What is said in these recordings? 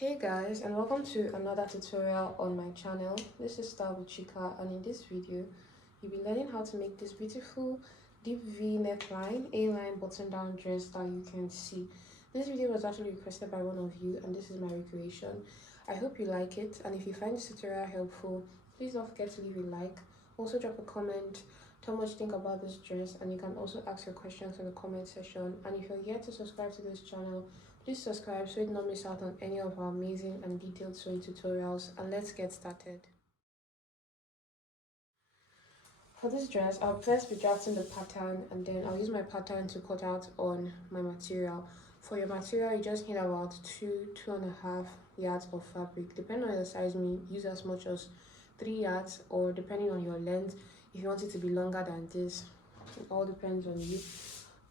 Hey guys, and welcome to another tutorial on my channel. This is Style with Chika, and in this video you'll be learning how to make this beautiful deep V neckline A-line button down dress that you can see. This video was actually requested by one of you, and this is my recreation. I hope you like it, and if you find this tutorial helpful, please don't forget to leave a like. Also drop a comment, tell me what you think about this dress, and you can also ask your questions in the comment section. And if you're yet to subscribe to this channel, please subscribe so you don't miss out on any of our amazing and detailed sewing tutorials, and let's get started. For this dress, I'll first be drafting the pattern, and then I'll use my pattern to cut out on my material. For your material, you just need about 2.5 yards of fabric. Depending on your size, use as much as 3 yards, or depending on your length, if you want it to be longer than this, it all depends on you.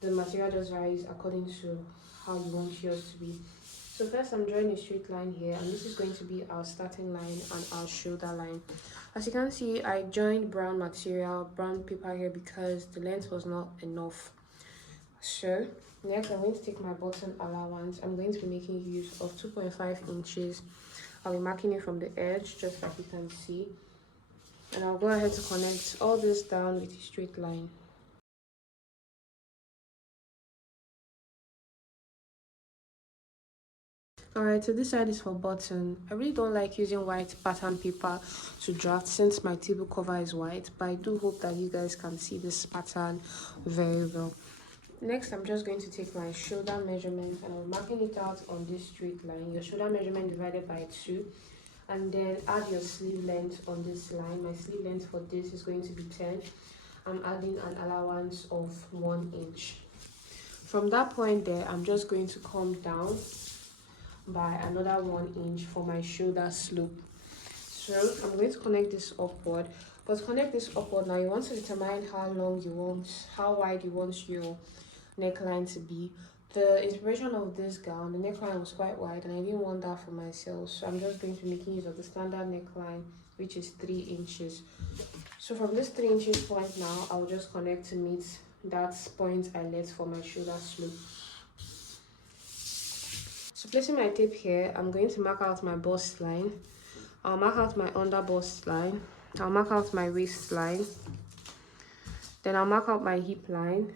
The material just varies according to how you want yours to be. So first I'm drawing a straight line here, and this is going to be our starting line and our shoulder line. As you can see, I joined brown paper here because the length was not enough. So next I'm going to take my bottom allowance. I'm going to be making use of 2.5 inches. I'll be marking it from the edge just like you can see, and I'll go ahead to connect all this down with a straight line. Alright, so this side is for button. I really don't like using white pattern paper to draft since my table cover is white, but I do hope that you guys can see this pattern very well. Next, I'm just going to take my shoulder measurement and I'm marking it out on this straight line. Your shoulder measurement divided by 2, and then add your sleeve length on this line. My sleeve length for this is going to be 10. I'm adding an allowance of 1 inch. From that point there, I'm just going to come down by another 1 inch for my shoulder slope. So I'm going to connect this upward. But to connect this upward, now you want to determine how wide you want your neckline to be. The inspiration of this gown, the neckline was quite wide and I didn't want that for myself, so I'm just going to be making use of the standard neckline, which is 3 inches. So from this 3 inches point now, I'll just connect to meet that point I left for my shoulder slope. So placing my tape here, I'm going to mark out my bust line. I'll mark out my under bust line. I'll mark out my waistline. Then I'll mark out my hip line.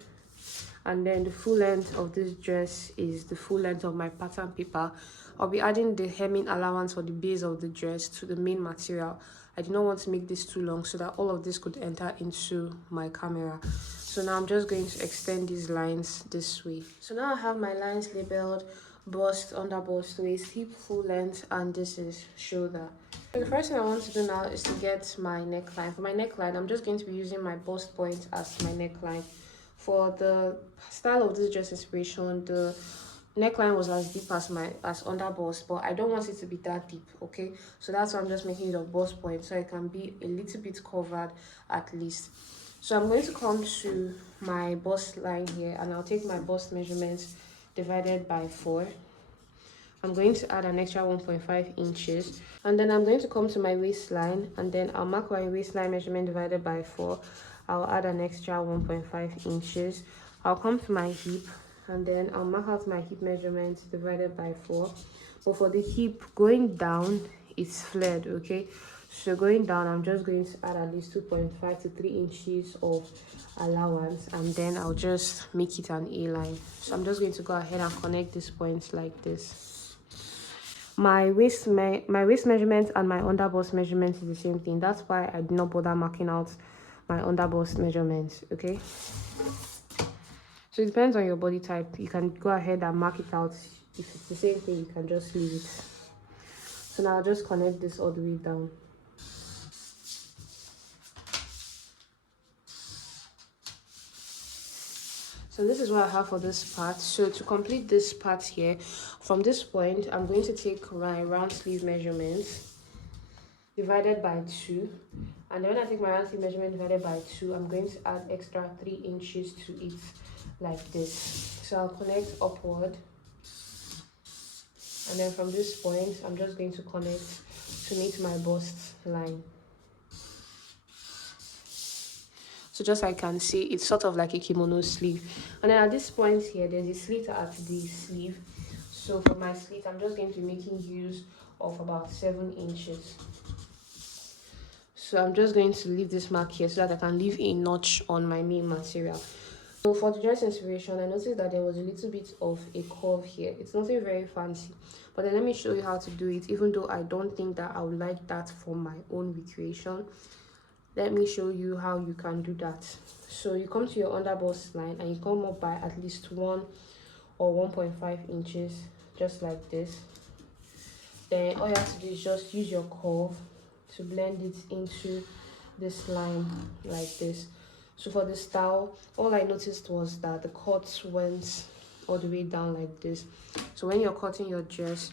And then the full length of this dress is the full length of my pattern paper. I'll be adding the hemming allowance for the base of the dress to the main material. I do not want to make this too long so that all of this could enter into my camera. So now I'm just going to extend these lines this way. So now I have my lines labeled: bust, under bust, waist, hip, full length, and this is shoulder. So the first thing I want to do now is to get my neckline. For my neckline, I'm just going to be using my bust point as my neckline. For the style of this dress inspiration, the neckline was as deep as under bust, but I don't want it to be that deep, okay? So that's why I'm just making it a bust point, so it can be a little bit covered at least. So I'm going to come to my bust line here, and I'll take my bust measurements divided by 4. I'm going to add an extra 1.5 inches, and then I'm going to come to my waistline, and then I'll mark my waistline measurement divided by 4. I'll add an extra 1.5 inches. I'll come to my hip, and then I'll mark out my hip measurement divided by 4. But for the hip, going down, it's flared, okay? So going down, I'm just going to add at least 2.5 to 3 inches of allowance, and then I'll just make it an A-line. So I'm just going to go ahead and connect these points like this. My waist measurement and my under bust measurement is the same thing. That's why I did not bother marking out my under bust measurements, okay? So it depends on your body type. You can go ahead and mark it out. If it's the same thing, you can just leave it. So now I'll just connect this all the way down. So this is what I have for this part. So to complete this part here, from this point, I'm going to take my round sleeve measurements divided by 2. And then when I take my round sleeve measurement divided by 2, I'm going to add extra 3 inches to it like this. So I'll connect upward. And then from this point, I'm just going to connect to meet my bust line. So just like you can see, it's sort of like a kimono sleeve. And then at this point here, there's a slit at the sleeve. So for my slit, I'm just going to be making use of about 7 inches. So I'm just going to leave this mark here so that I can leave a notch on my main material. So for the dress inspiration, I noticed that there was a little bit of a curve here. It's nothing very fancy, but then let me show you how to do it. Even though I don't think that I would like that for my own recreation, let me show you how you can do that. So you come to your underbust line and you come up by at least 1 or 1.5 inches, just like this. Then all you have to do is just use your curve to blend it into this line like this. So for the style, all I noticed was that the cuts went all the way down like this. So when you're cutting your dress,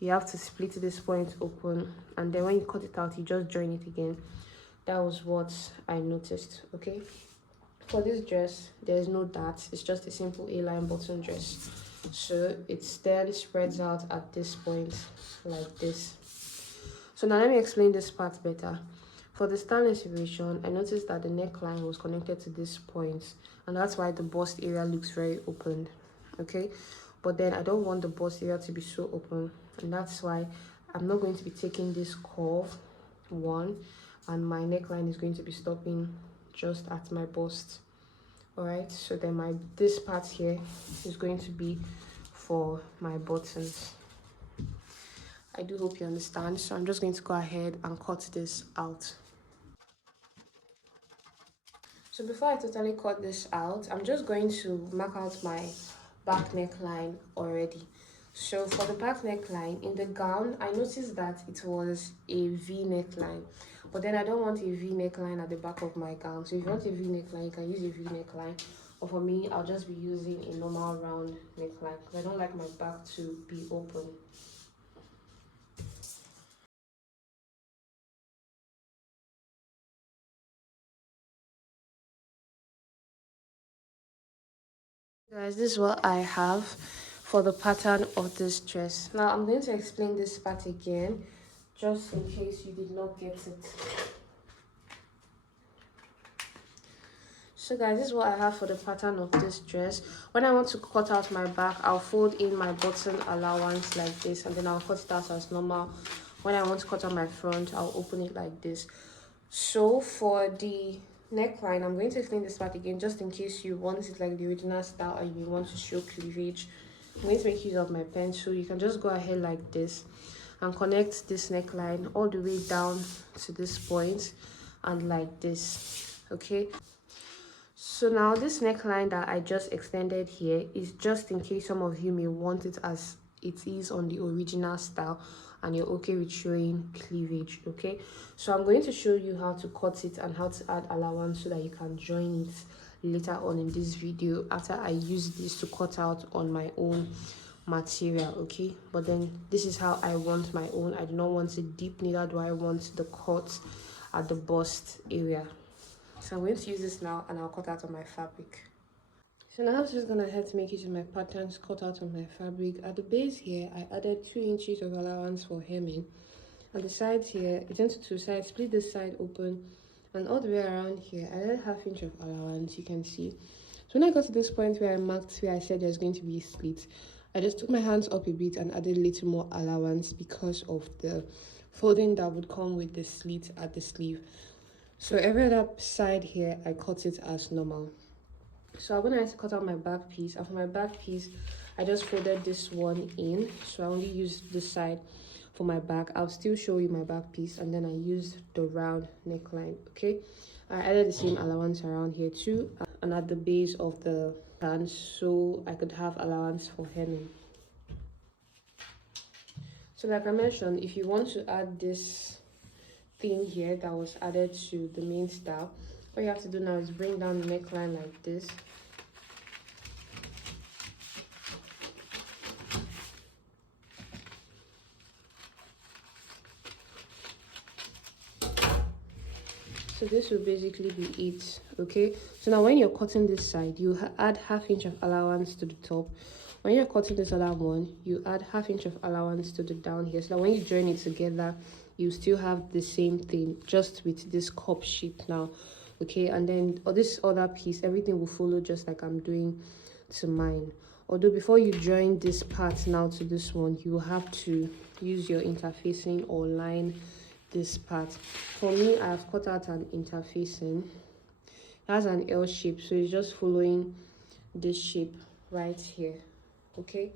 you have to split this point open, and then when you cut it out, you just join it again. That was what I noticed. Okay, for this dress, there's no dart. It's just a simple A-line button dress. So it then spreads out at this point like this. So now let me explain this part better. For the style inspiration, I noticed that the neckline was connected to this point, and that's why the bust area looks very open. Okay, but then I don't want the bust area to be so open, and that's why I'm not going to be taking this curve one, and my neckline is going to be stopping just at my bust. All right, so then this part here is going to be for my buttons. I do hope you understand. So I'm just going to go ahead and cut this out. So before I totally cut this out, I'm just going to mark out my back neckline already. So for the back neckline, in the gown, I noticed that it was a V neckline. But then I don't want a V neckline at the back of my gown. So if you want a V neckline, you can use a V neckline. But for me, I'll just be using a normal round neckline because I don't like my back to be open. Guys, this is what I have for the pattern of this dress. Now I'm going to explain this part again just in case you did not get it. So guys, this is what I have for the pattern of this dress. When I want to cut out my back, I'll fold in my button allowance like this, and then I'll cut it out as normal. When I want to cut out my front, I'll open it like this. So for the neckline, I'm going to explain this part again just in case you want it like the original style and you want to show cleavage. I'm going to make use of my pencil. You can just go ahead like this and connect this neckline all the way down to this point and like this. Okay, so now this neckline that I just extended here is just in case some of you may want it as it is on the original style and you're okay with showing cleavage. Okay, so I'm going to show you how to cut it and how to add allowance so that you can join it later on in this video after I use this to cut out on my own material. Okay, but then this is how I want my own. I do not want it deep, neither do I want the cut at the bust area. So I'm going to use this now and I'll cut out on my fabric. So now I'm just gonna head to make use of my patterns cut out on my fabric. At the base here, I added 2 inches of allowance for hemming. On the sides here, it's into 2 sides, split this side open, and all the way around here, I added 1/2 inch of allowance, you can see. So when I got to this point where I marked where I said there's going to be a slit, I just took my hands up a bit and added a little more allowance because of the folding that would come with the slit at the sleeve. So every other side here, I cut it as normal. So I'm gonna cut out my back piece, and for my back piece I just folded this one in, so I only used this side for my back. I'll still show you my back piece, and then I used the round neckline. Okay, I added the same allowance around here too, and at the base of the band so I could have allowance for hemming. So like I mentioned, if you want to add this thing here that was added to the main style, all you have to do now is bring down the neckline like this. So this will basically be it. Okay, so now when you're cutting this side, you add 1/2 inch of allowance to the top. When you're cutting this other one, you add 1/2 inch of allowance to the down here, so that when you join it together, you still have the same thing, just with this cup shape now. Okay, and then this other piece, everything will follow just like I'm doing to mine. Although before you join this part now to this one, you will have to use your interfacing or line this part. For me, I've cut out an interfacing. It has an L shape, so it's just following this shape right here. Okay,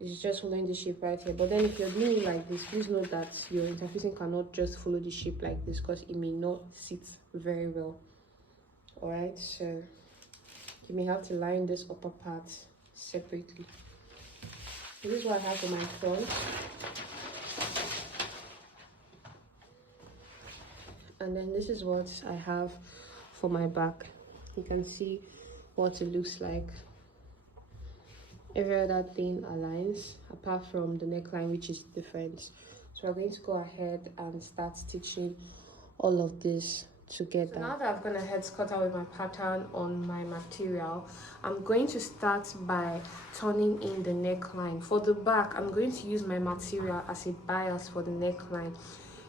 it's just following the shape right here. But then if you're doing it like this, please note that your interfacing cannot just follow the shape like this, because it may not sit very well. All right, so you may have to line this upper part separately. So this is what I have for my front, and then this is what I have for my back. You can see what it looks like. Every other thing aligns apart from the neckline, which is different. So we're going to go ahead and start stitching all of this together. So now that I've gone ahead cut out with my pattern on my material, I'm going to start by turning in the neckline. For the back, I'm going to use my material as a bias for the neckline.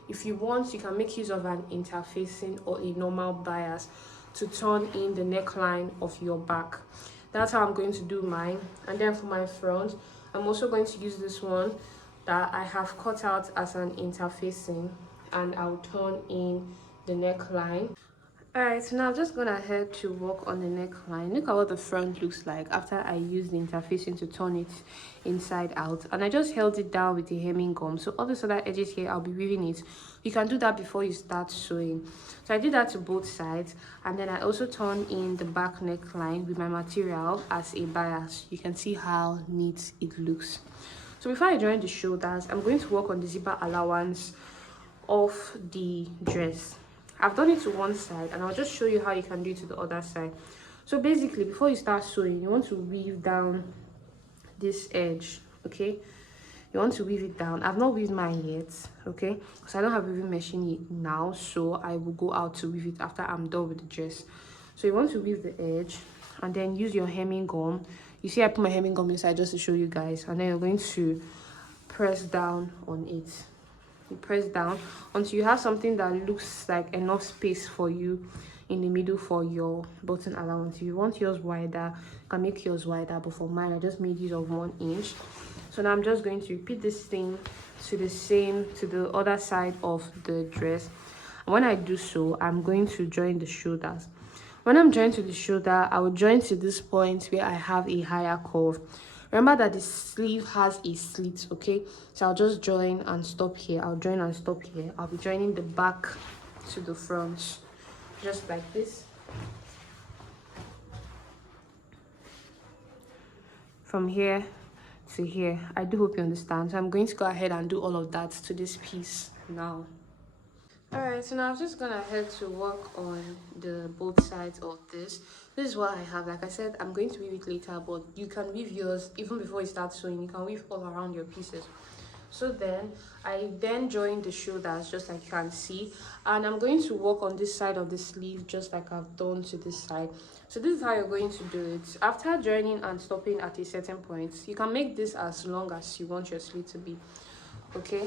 If you want, you can make use of an interfacing or a normal bias to turn in the neckline of your back. That's how I'm going to do mine. And then for my front, I'm also going to use this one that I have cut out as an interfacing, and I'll turn in the neckline. Alright, so now I'm just going ahead to work on the neckline. Look at what the front looks like after I used the interfacing to turn it inside out. And I just held it down with the hemming gum. So all these other edges here, I'll be weaving it. You can do that before you start sewing. So I did that to both sides. And then I also turned in the back neckline with my material as a bias. You can see how neat it looks. So before I join the shoulders, I'm going to work on the zipper allowance of the dress. I've done it to one side, and I'll just show you how you can do it to the other side. So basically, before you start sewing, you want to weave down this edge. Okay, you want to weave it down. I've not weaved mine yet, okay, because I don't have a weaving machine now, so I will go out to weave it after I'm done with the dress. So you want to weave the edge and then use your hemming gum. You see I put my hemming gum inside just to show you guys, and then you're going to press down on it. You press down until you have something that looks like enough space for you in the middle for your button allowance. If you want yours wider, you can make yours wider, but for mine I just made use of 1 inch. So now I'm just going to repeat this thing to the other side of the dress. And when I do so, I'm going to join the shoulders. When I'm joined to the shoulder, I will join to this point where I have a higher curve. Remember that the sleeve has a slit, okay? So I'll just join and stop here. I'll join and stop here. I'll be joining the back to the front, just like this. From here to here. I do hope you understand. So I'm going to go ahead and do all of that to this piece now. Alright, so now I'm just gonna head to work on the both sides of this. This is what I have. Like I said, I'm going to weave it later, but you can weave yours even before you start sewing. You can weave all around your pieces. So then I join the shoulders, just like you can see, and I'm going to work on this side of the sleeve just like I've done to this side. So this is how you're going to do it. After joining and stopping at a certain point, you can make this as long as you want your sleeve to be, okay?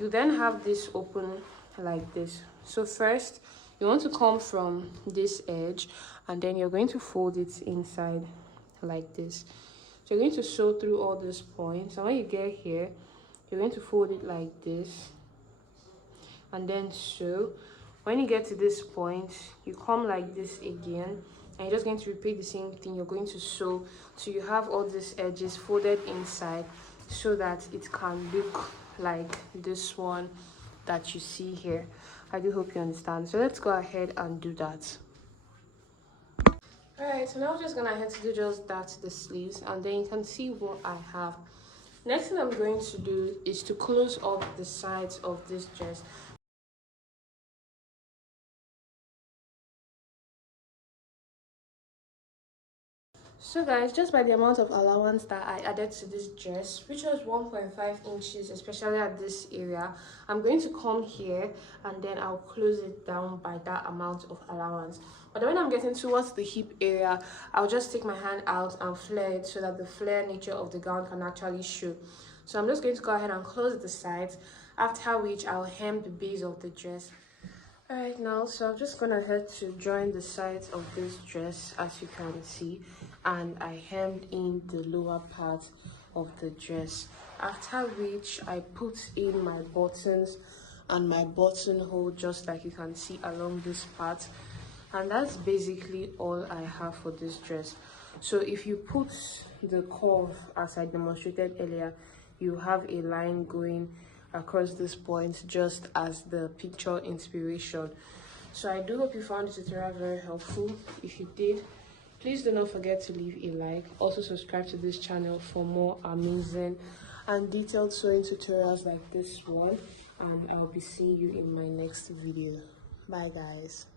You then have this open like this. So first you want to come from this edge, and then you're going to fold it inside like this. So you're going to sew through all these points, and when you get here, you're going to fold it like this and then sew. When you get to this point, you come like this again, and you're just going to repeat the same thing. You're going to sew till you have all these edges folded inside, so that it can look like this one that you see here. I do hope you understand. So let's go ahead and do that. Alright, so now I'm just gonna head to do just that to the sleeves, and then you can see what I have. Next thing I'm going to do is to close up the sides of this dress. So guys, just by the amount of allowance that I added to this dress, which was 1.5 inches, especially at this area, I'm going to come here and then I'll close it down by that amount of allowance. But when I'm getting towards the hip area, I'll just take my hand out and flare it so that the flare nature of the gown can actually show. So I'm just going to go ahead and close the sides, after which I'll hem the base of the dress. Alright, now so I'm just gonna head to join the sides of this dress, as you can see. and I hemmed in the lower part of the dress, after which I put in my buttons and my buttonhole, just like you can see along this part. And that's basically all I have for this dress. So if you put the curve as I demonstrated earlier, you have a line going across this point, just as the picture inspiration. So I do hope you found this tutorial very helpful. If you did, please do not forget to leave a like. Also subscribe to this channel for more amazing and detailed sewing tutorials like this one, and I'll be seeing you in my next video. Bye guys.